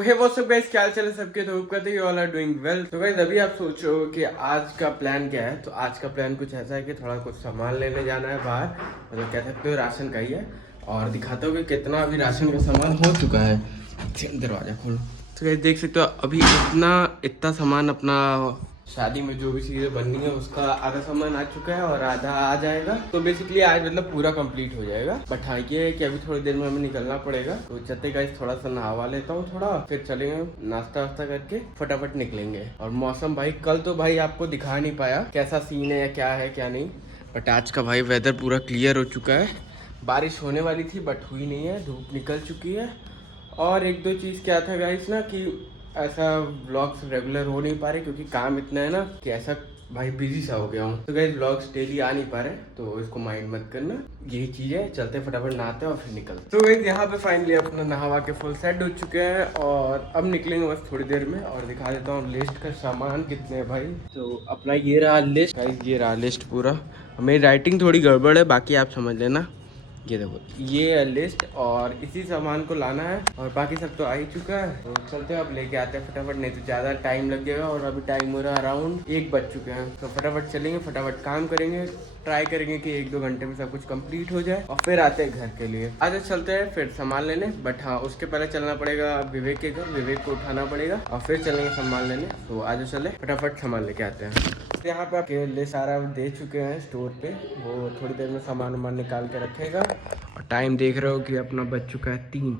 हे वो सब गाइस, क्या हाल चाल है सबके। तो होप करते हैं ऑल आर डूइंग वेल। तो गाइस अभी आप सोच रहे हो कि आज का प्लान क्या है। तो आज का प्लान कुछ ऐसा है कि थोड़ा कुछ सामान लेने जाना है बाहर, मतलब कह सकते हो राशन का ही है। और दिखाता हूँ कि कितना अभी राशन का सामान हो चुका है। दरवाजा खोलो। तो गाइस देख सकते हो अभी इतना सामान अपना शादी में जो भी चीज़ें बननी है उसका आधा सामान आ चुका है और आधा आ जाएगा। तो बेसिकली आज मतलब पूरा कंप्लीट हो जाएगा। बट हाँ ये है कि अभी थोड़ी देर में हमें निकलना पड़ेगा। तो चलते गाइस थोड़ा सा नहावा लेता हूँ थोड़ा, फिर चलेंगे नाश्ता वास्ता करके फटाफट निकलेंगे। और मौसम भाई कल तो भाई आपको दिखा नहीं पाया कैसा सीन है या क्या नहीं। बट आज का भाई वेदर पूरा क्लियर हो चुका है। बारिश होने वाली थी बट हुई नहीं है, धूप निकल चुकी है। और एक दो चीज़ क्या था गाइस ना कि ऐसा व्लॉग्स रेगुलर हो नहीं पा रहे क्योंकि काम इतना है ना कि ऐसा भाई बिजी सा हो गया हूँ। तो गाइस व्लॉग्स डेली आ नहीं पा रहे, तो इसको माइंड मत करना। यही चीज़ है, चलते फटाफट नहाते हैं और फिर निकलते। तो गाइस यहाँ पे फाइनली अपना नहावा के फुल सेट हो चुके हैं और अब निकलेंगे बस थोड़ी देर में। और दिखा देता हूँ लिस्ट का सामान कितने हैं भाई। तो अपना ये रहा लिस्ट गाइस, ये रहा लिस्ट पूरा। मेरी राइटिंग थोड़ी गड़बड़ है, बाकी आप समझ लेना। ये देखो ये है लिस्ट और इसी सामान को लाना है और बाकी सब तो आ ही चुका है। तो चलते हैं अब लेके आते हैं फटाफट, नहीं तो ज़्यादा टाइम लग जाएगा। और अभी टाइम हो रहा है अराउंड 1 बज चुके हैं। तो फटाफट चलेंगे, फटाफट काम करेंगे, ट्राई करेंगे कि 1-2 घंटे में सब कुछ कंप्लीट हो जाए और फिर आते हैं घर के लिए। आज चलते हैं फिर सामान लेने। बट हाँ उसके पहले चलना पड़ेगा विवेक के घर, विवेक को उठाना पड़ेगा और फिर चलेंगे सामान लेने। तो आज चले फटाफट सामान लेके आते हैं। यहाँ पे आप लिस्ट सारा दे चुके हैं स्टोर पे, वो थोड़ी देर में सामान वामान निकाल के रखेगा। और टाइम देख रहे हो कि अपना बज चुका है 3।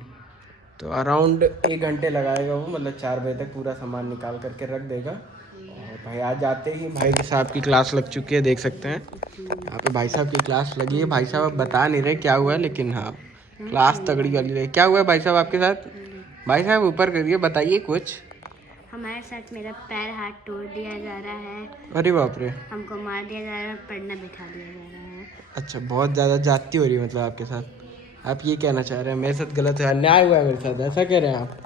तो अराउंड 1 घंटे लगाएगा वो, मतलब 4 बजे तक पूरा सामान निकाल करके रख देगा। और भाई आज आते ही भाई साहब की क्लास लग चुकी है, देख सकते हैं यहाँ पे भाई साहब की क्लास लगी है। भाई साहब बता नहीं रहे क्या हुआ है, लेकिन हाँ क्लास तगड़ी वाली रही। क्या हुआ है भाई साहब आपके साथ? भाई साहब ऊपर करिए, बताइए कुछ। हमारे साथ मेरा पैर हाथ तोड़ दिया जा रहा है। अरे बाप रे। हमको मार दिया जा रहा है, पढ़ना बिठा दिया जा रहा है। अच्छा बहुत ज़्यादा जाती हो रही है मतलब आपके साथ। आप ये कहना चाह रहे हैं मेरे साथ गलत है, अन्याय हुआ है मेरे साथ, ऐसा कह रहे हैं आप?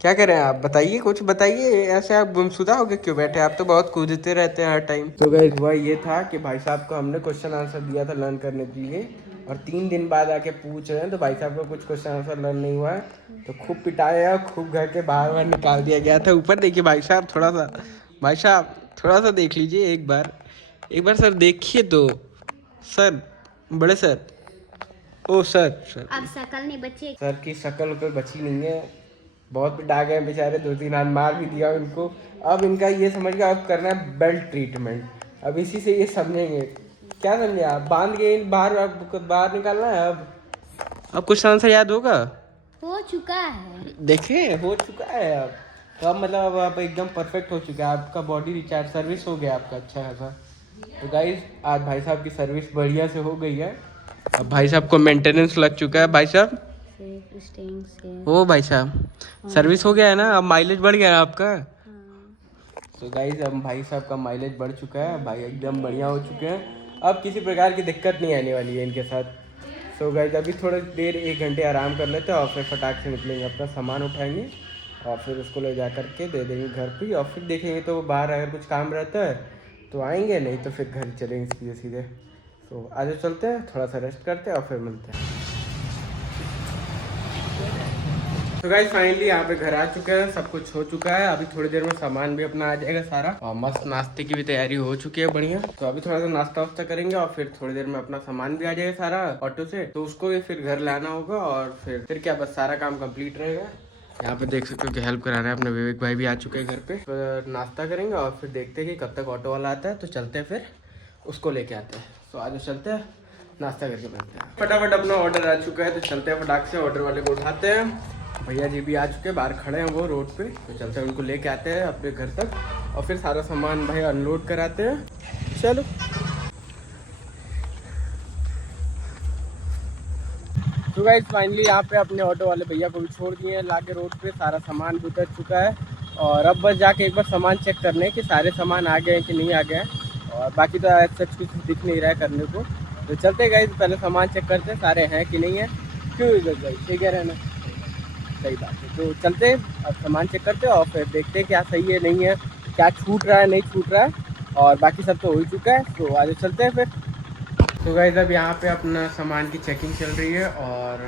क्या कह रहे हैं आप? बताइए कुछ बताइए। ऐसे आप गुमशुदा होके क्यों बैठे? आप तो बहुत कूदते रहते हैं हर टाइम। तो गाइस हुआ ये था कि भाई साहब को हमने क्वेश्चन आंसर दिया था लर्न करने के लिए और 3 दिन बाद आके पूछ रहे हैं। तो भाई साहब को कुछ क्वेश्चन आंसर लर्न नहीं हुआ है, तो खूब पिटाया और खूब घर के बाहर निकाल दिया गया था। ऊपर देखिए भाई साहब थोड़ा सा, भाई साहब थोड़ा सा देख लीजिए एक बार सर देखिए तो। सर, बड़े सर, ओ सर अब शकल नहीं बची। सर की शक्ल पे बची नहीं है। बहुत पिटा गए बेचारे, 2-3 हाथ मार भी दिया उनको। अब इनका ये समझ के अब करना है बेल्ट ट्रीटमेंट। अब इसी से ये समझेंगे। क्या समझे आप? बांध के बाहर निकालना है अब कुछ आंसर याद होगा। हो चुका है, देखिए हो चुका है अब। तो अब मतलब अब आप एकदम परफेक्ट हो चुका है, आपका बॉडी रिचार्ज सर्विस हो गया आपका अच्छा खासा। तो गाइज आज भाई साहब की सर्विस बढ़िया से हो गई है। अब भाई साहब को मेंटेनेंस लग चुका है। भाई साहब ओ भाई साहब सर्विस हो गया है ना, अब माइलेज बढ़ गया है आपका। तो गाइज अब भाई साहब का माइलेज बढ़ चुका है, भाई एकदम बढ़िया हो चुके हैं। अब किसी प्रकार की दिक्कत नहीं आने वाली है इनके साथ। सो गाइज अभी थोड़ी देर 1 घंटे आराम कर लेते हैं और फिर फटाक से निकलेंगे, अपना सामान उठाएंगे और फिर उसको ले जा करके दे देंगे घर पे। और फिर देखेंगे तो बाहर अगर कुछ काम रहता है तो आएंगे, नहीं तो फिर घर चलेंगे सीधे सीधे। तो आज चलते हैं, थोड़ा सा रेस्ट करते हैं और फिर मिलते हैं। तो गाइस फाइनली यहाँ पे घर आ चुके हैं, सब कुछ हो चुका है। अभी थोड़ी देर में सामान भी अपना आ जाएगा सारा और मस्त नाश्ते की भी तैयारी हो चुकी है बढ़िया। तो अभी थोड़ा सा नाश्ता वास्ता करेंगे और फिर थोड़ी देर में अपना सामान भी आ जाएगा सारा ऑटो से। तो उसको भी फिर घर लाना होगा और फिर क्या बस सारा काम कंप्लीट रहेगा। यहाँ पे देख सकते हो कि हेल्प करा रहे हैं अपने विवेक भाई भी आ चुके हैं घर पे। तो नाश्ता करेंगे और फिर देखते हैं कि कब तक ऑटो वाला आता है। तो चलते हैं फिर उसको लेके आते हैं। तो आज चलते हैं, नाश्ता करके मिलते हैं। फटाफट अपना ऑर्डर आ चुका है, तो चलते हैं फटाक से ऑर्डर वाले को उठाते हैं। भैया जी भी आ चुके हैं, बाहर खड़े हैं वो रोड पे। तो चलते हैं उनको लेके आते हैं अपने घर तक और फिर सारा सामान भाई अनलोड कराते हैं। चलो तो गाइस फाइनली यहाँ पे अपने ऑटो वाले भैया को भी छोड़ दिए हैं ला के रोड पे। सारा सामान भी उतर चुका है और अब बस जाके एक बार सामान चेक करने हैं कि सारे सामान आ गए हैं कि नहीं आ गए हैं। और बाकी तो सच कुछ दिख नहीं रहा है करने को। तो चलते गाइस पहले सामान चेक करते हैं सारे हैं कि नहीं है। क्यों भाई ठीक है रहना, सही बात है। तो चलते हैं अब सामान चेक करते हैं और फिर देखते हैं क्या सही है नहीं है, क्या छूट रहा है नहीं छूट रहा है। और बाकी सब तो हो ही चुका है, तो आगे चलते हैं फिर। तो गाइस अब यहाँ पे अपना सामान की चेकिंग चल रही है और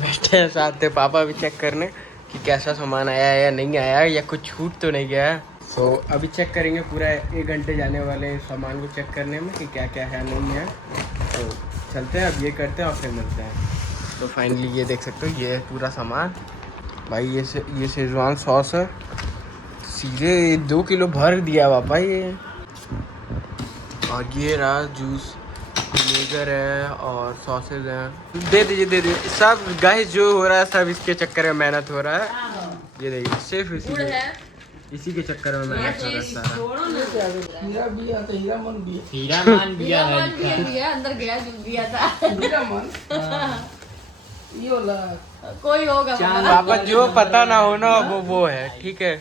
बैठे हैं साथ थे पापा भी चेक करने। कि कैसा सामान आया है या नहीं आया या कुछ छूट तो नहीं गया है। तो अभी चेक करेंगे, पूरा 1 घंटे जाने वाले हैं सामान को चेक करने में कि क्या क्या है नहीं है। तो चलते हैं, अब ये करते हैं और फिर मिलते हैं। तो फाइनली ये देख सकते हो, ये है पूरा सामान भाई। ये शेजवान सॉस है, सीधे 2 किलो भर दिया पापा ये। और ये रहा जूस, विनेगर है और सॉसेज है। दे दीजिए सब गाइस, जो हो रहा है सब इसके चक्कर में मेहनत हो रहा है। ये देखिए सिर्फ इसी के चक्कर में मेहनत हो रहा है सारा। हीरामान बिया अंदर गया जो दिया था कोई होगा पापा जो पता ना हो ना वो है, ठीक है।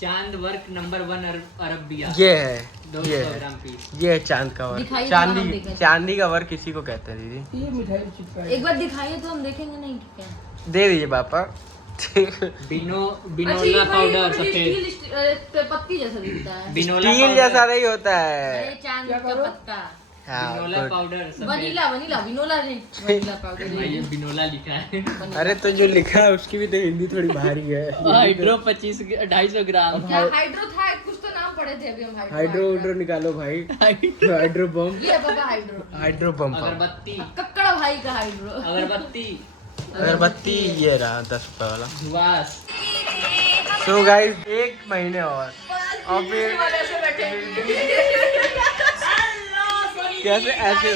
चांद वर्क नंबर 1 अरब बिया ये है, 200 ग्राम पीस। ये है चांद का वर्क। दिखाइए तो हम देखें। चांदी का वर्क किसी को कहते हैं दीदी। ये मिठाई चिपका एक बार दिखाइए तो हम देखेंगे। नहीं ठीक है, दे दीजिए पापा। बिनोला पाउडर सफेद पत्ती जैसा दिखता है। बिनोला स्टील जैसा नहीं होता है। अरे चांद का पत्ता। हाँ, Binola good। Powder vanilla Binola नहीं वनीला पाउडर। भाई बिनोला लिखा है। अरे तो जो लिखा है उसकी भी तो हिंदी थोड़ी भारी है। हाइड्रो 250 ग्राम। क्या हाइड्रो था? कुछ तो नाम पढ़े थे अभी हम। हाइड्रो निकालो भाई। हाइड्रो बम। ये पापा हाइड्रो बम। अगरबत्ती कक्कड़ भाई का हाइड्रो। अगरबत्ती ये रहा 10 रुपए वाला। बस सो गाइस 1 महीने और फिर कैसे ऐसे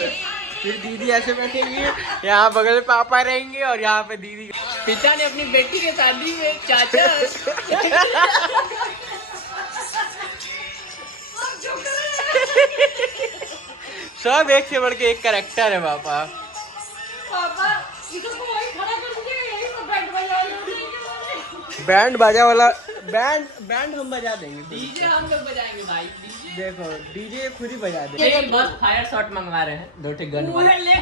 फिर दीदी ऐसे बैठेंगी, यहाँ बगल में पापा रहेंगे और यहाँ पे दीदी। पिता ने अपनी बेटी के शादी में चाचा सब एक से बढ़ के एक कैरेक्टर है पापा। बैंड बाजा वाला बैंड हम बजा देंगे। डीजे हम लोग बजाएंगे भाई। देखो डीजे खुद ही बजा देंगे। ये बस फायर शॉट मंगवा रहे हैं, 2 ठे गन वाले।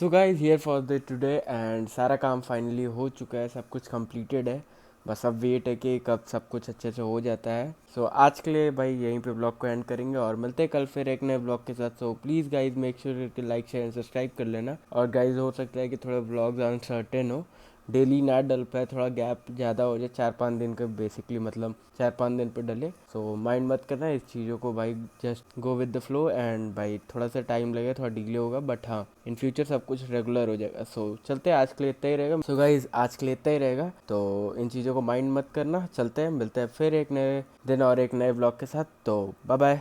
So guys here for the today and सारा काम फाइनली हो चुका है, सब कुछ कंप्लीटेड है। बस अब वेट है कि कब सब कुछ अच्छे से हो जाता है। सो आज के लिए भाई यहीं पे ब्लॉग को एंड करेंगे और मिलते हैं कल फिर एक नए ब्लॉग के साथ। So please guys make sure कि लाइक शेयर एंड सब्सक्राइब कर लेना। और गाइज हो सकता है कि थोड़ा ब्लॉग्स अनसर्टेन हो, डेली ना डल पाए, थोड़ा गैप ज़्यादा हो जाए, 4-5 दिन का बेसिकली, मतलब 4-5 दिन पे डले। सो माइंड मत करना इस चीज़ों को भाई, just go with the flow. And भाई थोड़ा सा टाइम लगेगा, थोड़ा डिले होगा, बट हाँ इन फ्यूचर सब कुछ रेगुलर हो जाएगा। सो चलते हैं, आज के लिए इतना ही रहेगा। सो गाइज आज के लिए इतना ही रहेगा, तो इन चीज़ों को माइंड मत करना। चलते हैं, मिलते हैं फिर एक नए दिन और एक नए ब्लॉग के साथ। तो बाय बाय।